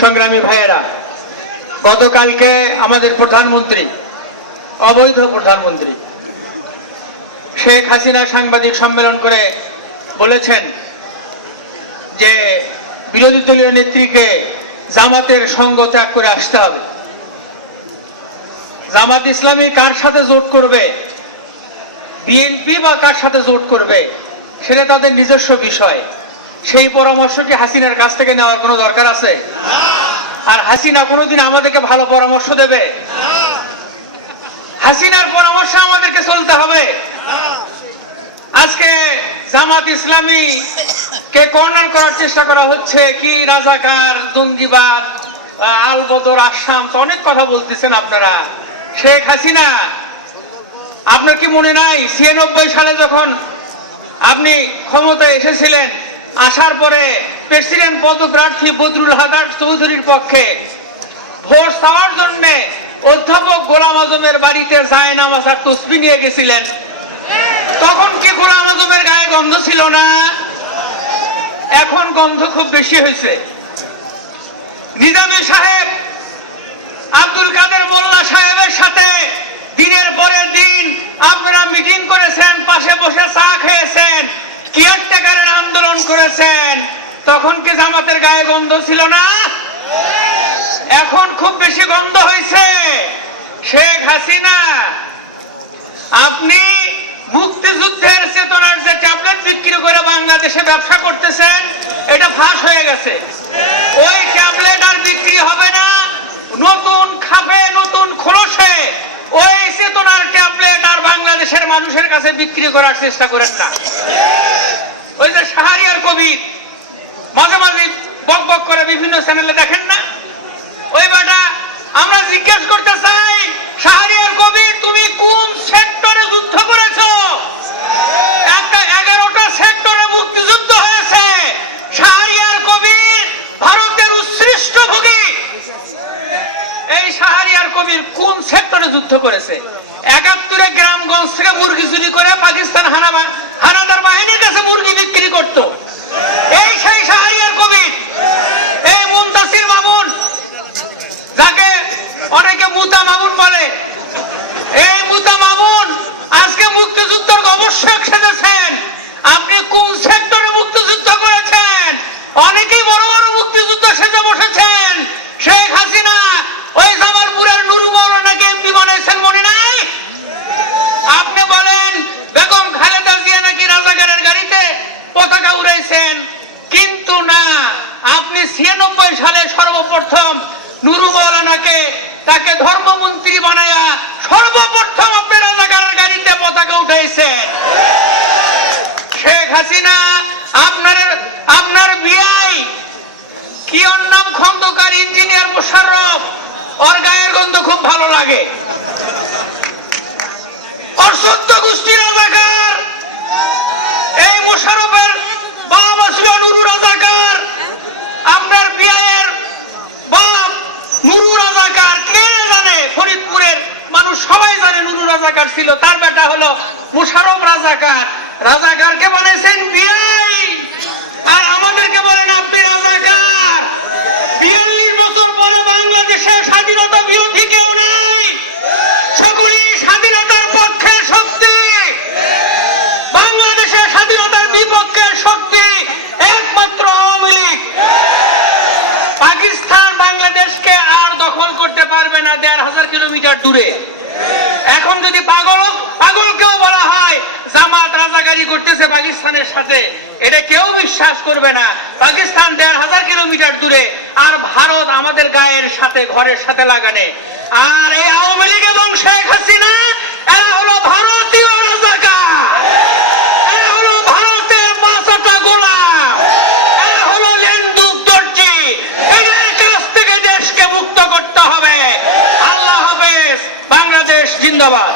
সংগ্রামী ভাইয়েরা, গতকালকে আমাদের প্রধানমন্ত্রী, অবৈধ প্রধানমন্ত্রী শেখ হাসিনা সাংবাদিক সম্মেলন করে বলেছেন যে বিরোধী দলীয় নেত্রীকে জামাতের সঙ্গ ত্যাগ করে আসতে হবে। জামাত ইসলামী কার সাথে জোট করবে? বিএনপি বা কার সাথে জোট করবে? সেটা তাদের নিজস্ব বিষয়। সেই পরামর্শ কি হাসিনার কাছ থেকে নেওয়ার কোনো দরকার আছে? আর হাসিনা কোনোদিন আমাদেরকে ভালো পরামর্শ দেবে? হাসিনার পরামর্শ আমাদেরকে চলতে হবে। আজকে জামাত ইসলামী কে কর্নার করার চেষ্টা করা হচ্ছে কি রাজাকার জঙ্গিবাদ আলবদর আসাম তো অনেক কথা বলতেছেন আপনারা। শেখ হাসিনা আপনার কি মনে নাই? ছিয়ানব্বই সালে যখন আপনি ক্ষমতায় এসেছিলেন আসার পরে প্রেসিডেন্ট পদপ্রার্থী বদরুল হাদার চৌধুরীর পক্ষে ভোট চাওয়ার জন্য অধ্যাপক গোলাম আজমের বাড়িতে যায় নামাজ আর তসবি নিয়ে গেছিলেন। তখন কি গোলাম আজমের গায়ে গন্ধ ছিল না? এখন গন্ধ খুব বেশি হয়েছে। নিজামী সাহেব, আব্দুল কাদের মোল্লা সাহেবের সাথে দিনের পরের দিন আপনারা মিটিং করেছেন, পাশে বসে চা খেয়েছেন। কেয়ারটেকারের আন্দোলন করেছেন, তখন কি জামাতের গায়ে গন্ধ ছিল না? এখন খুব বেশি গন্ধ হয়েছে। শেখ হাসিনা, আপনি মুক্তিযুদ্ধের চেতনার যে ট্যাবলেট বিক্রি করে বাংলাদেশে ব্যবসা করতেছেন, এটা ফাঁস হয়ে গেছে। ওই ট্যাবলেট আর বিক্রি হবে না। নতুন খাপে নতুন খোলসে ওই চেতনার ট্যাবলেট আর বাংলাদেশের মানুষের কাছে বিক্রি করার চেষ্টা করেন না। ওই যে সাহারিয়ার কবির, মাঝে মাঝে বক বক করে বিভিন্ন চ্যানেলে দেখেন না? ওই বেটা, আমরা জিজ্ঞেস করতে চাই শাহরিয়ার কবির, তুমি কোন সেক্টরে যুদ্ধ করেছ? একটা এগারোটা সেক্টরে মুক্তিযুদ্ধ হয়েছে। শাহরিয়ার কবির ভারতের উৎসৃষ্ট ভোগী। এই শাহরিয়ার কবির কোন সেক্টরে যুদ্ধ করেছে একাত্তরে গ্রামগঞ্জ থেকে মুরগি চুরি করে পাকিস্তান হানাবা হানাদার বাহিনীর কাছে মুরগি বিক্রি করত এই সেই শাহরিয়ার কবির এই মুন্তাসির মামুন যাকে অনেকে মুতা মামুন বলে এই মুতা মামুন আজকে মুক্তিযুদ্ধের গবেষক সেজেছেন আপনি কোন সেক্টরে মুক্তিযুদ্ধ করেছেন অনেকেই বড় বড় মুক্তিযুদ্ধ সেজে বসেছেন শেখ হাসিনা ওই জামালপুরের নুরু মৌলানাকে এমপি বানাইছেন মনে নাই আপনি বলেন বেগম খালেদা জিয়া নাকি রাজাকারের গাড়িতে পতাকা উড়াইছেন কিন্তু না আপনি ছিয়ানব্বই সালে সর্বপ্রথম নুরু মৌলানাকে তাকে ধর্মমন্ত্রী বানায়া সর্বপ্রথম আপনি রাজাকারের গাড়িতে পতাকা উঠাইছে। শেখ হাসিনা, আপনার আপনার বিআই, কি নাম খন্দকার ইঞ্জিনিয়ার মোশাররফ, ওর গায়ের গন্ধ খুব ভালো লাগে। রাজাকার ছিল, তার বেটা হলো মুশারফ রাজাকার। রাজাকারকে বানাইছেন বিআই আর আমাদেরকে বলেন আপনি রাজাকার। বিয়াল্লিশ বছর পরে বাংলাদেশে স্বাধীনতা বিরোধী কেউ নেই। স্বাধীনতার পক্ষে শক্তি। বাংলাদেশের স্বাধীনতার বিপক্ষের শক্তি একমাত্র আওয়ামী লীগ। পাকিস্তান বাংলাদেশকে আর দখল করতে পারবে না দেড় হাজার কিলোমিটার দূরে। হয়েছে পাকিস্তানের সাথে। এটা কেউ বিশ্বাস করবে না। পাকিস্তান দেড় হাজার কিলোমিটার দূরে, আর ভারত আমাদের গায়ের সাথে, ঘরের সাথে লাগানে। আর এই আওয়ামী লীগ এবং শেখ হাসিনা, এরা হলো ভারতীয় রাজাকার। এরা জিন্দাবাদ।